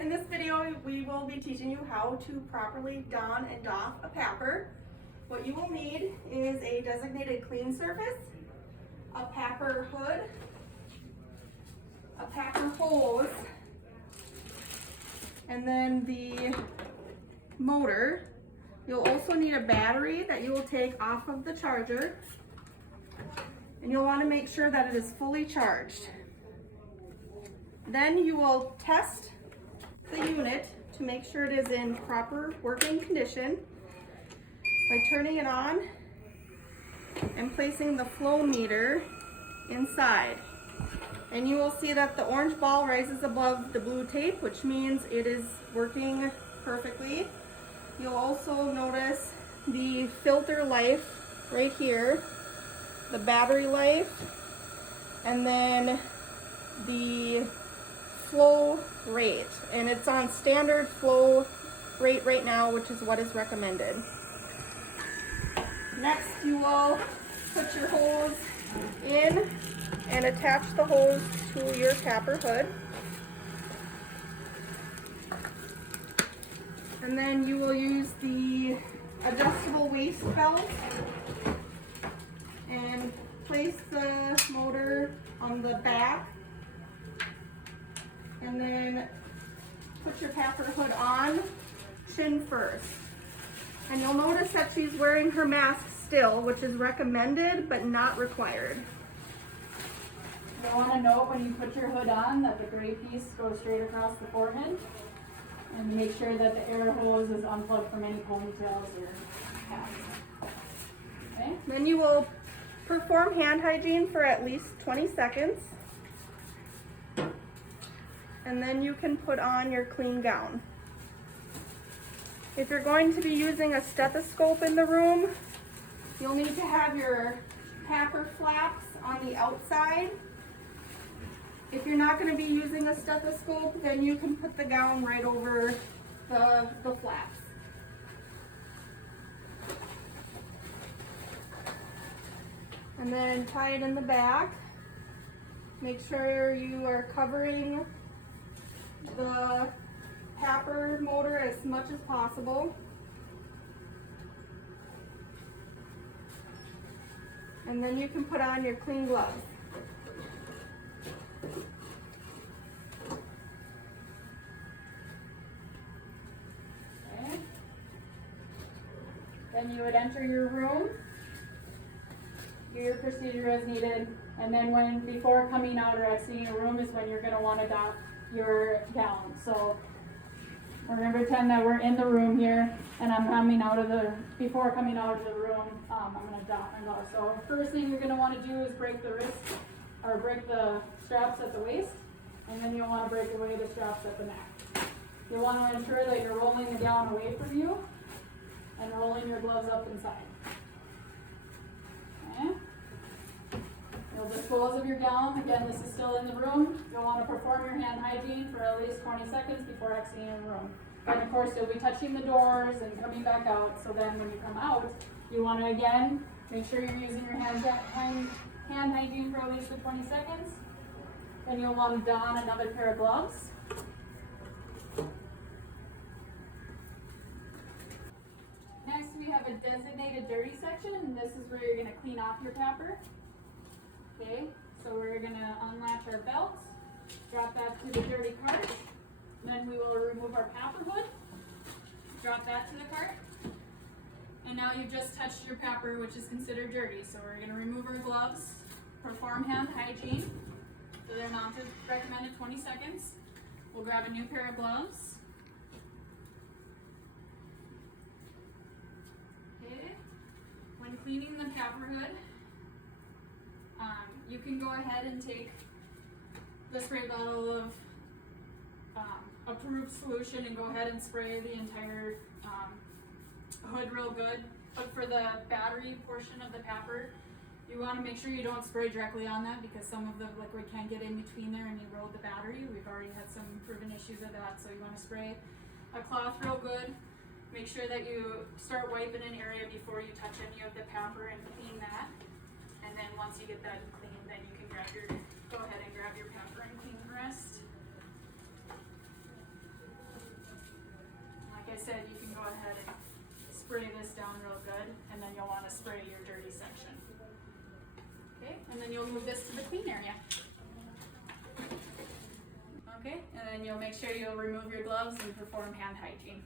in this video, we will be teaching you how to properly don and doff a PAPR. What you will need is a designated clean surface, a PAPR hood, a PAPR hose, and then the motor. You'll also need a battery that you will take off of the charger, and you'll want to make sure that it is fully charged. Then you will test the unit to make sure it is in proper working condition by turning it on and placing the flow meter inside. And you will see that the orange ball rises above the blue tape, which means it is working perfectly. You'll also notice the filter life right here, the battery life, and then the flow rate. And it's on standard flow rate right now, which is what is recommended. Next, you will put your hose in and attach the hose to your PAPR hood. And then you will use the adjustable waist belt and place the motor on the back, and then put your PAPR hood on, chin first. And you'll notice that she's wearing her mask still, which is recommended but not required. You'll want to note when you put your hood on that the gray piece goes straight across the forehead, and make sure that the air hose is unplugged from any ponytails or hats. Okay? Then you will perform hand hygiene for at least 20 seconds. And then you can put on your clean gown. If you're going to be using a stethoscope in the room, you'll need to have your PAPR flaps on the outside. If you're not going to be using a stethoscope, then you can put the gown right over the flaps. And then tie it in the back. Make sure you are covering the PAPR motor as much as possible. And then you can put on your clean gloves. Okay. Then you would enter your room, do your procedure as needed, and then before coming out or exiting your room is when you're going to want to doff your gown. So we're going to pretend that we're in the room here, and before coming out of the room, I'm going to doff my glove. So first thing you're going to want to do is break the wrist, or break the straps at the waist, and then you'll want to break away the straps at the neck. You'll want to ensure that you're rolling the gown away from you and rolling your gloves up inside. Okay. You'll dispose of your gown. Again, this is still in the room. You'll want to perform your hand hygiene for at least 20 seconds before exiting the room. And of course, you'll be touching the doors and coming back out. So then when you come out, you want to again make sure you're using your hand hygiene for at least 20 seconds. Then you'll want to don another pair of gloves. Next, we have a designated dirty section, and this is where you're going to clean off your PAPR. Okay, so we're going to unlatch our belts, drop that to the dirty cart, then we will remove our PAPR hood, drop that to the cart, and now you've just touched your PAPR, which is considered dirty. So we're going to remove our gloves, perform hand hygiene, so they're mounted, recommended 20 seconds. We'll grab a new pair of gloves. Okay, when cleaning the PAPR hood, you can go ahead and take the spray bottle of approved solution and go ahead and spray the entire hood real good. But for the battery portion of the PAPR, you want to make sure you don't spray directly on that, because some of the liquid can get in between there and erode the battery. We've already had some proven issues of that, so you want to spray a cloth real good. Make sure that you start wiping an area before you touch any of the PAPR and clean that. And then once you get that clean, then you can go ahead and grab your PAPR and clean the rest. good, and then you'll want to spray your dirty section. Okay, and then you'll move this to the clean area. Okay, and then you'll make sure you'll remove your gloves and perform hand hygiene.